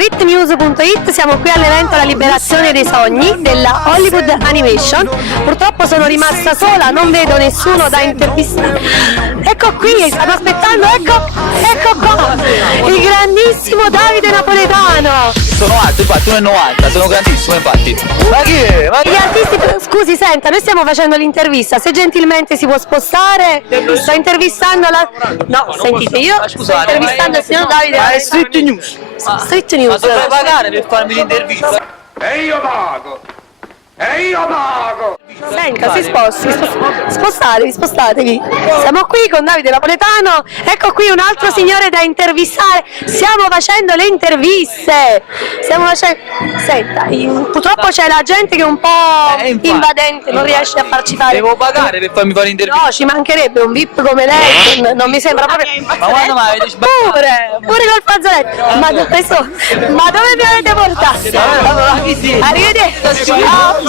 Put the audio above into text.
streetnews.it, siamo qui all'evento La Liberazione dei Sogni della Hollywood Animation. Purtroppo sono rimasta sola, non vedo nessuno da intervistare. Ecco qui, stanno aspettando, ecco qua, il grandissimo Davide Napoletano. Sono alto, infatti 1,90, sono grandissimo infatti. Ma chi è? Gli artisti, scusi, senta, noi stiamo facendo l'intervista, se gentilmente si può spostare, sto intervistando la... No, sentite, io sto intervistando il signor Davide. Ma è Street News. Street News. Ma dovrei pagare per farmi l'intervista. E io pago! E io pago! Senta, si sposti, spostatevi. Siamo qui con Davide Napoletano, ecco qui un altro signore da intervistare, stiamo facendo le interviste. Senta, purtroppo c'è la gente che è un po' invadente, non riesce a farci fare. Devo pagare per farmi fare l'intervista. No, ci mancherebbe un VIP come lei, non mi sembra proprio... Ma quando mai avete sbagliato? Pure col fazzoletto. Ma dove mi avete portato? Arrivederci. Ciao.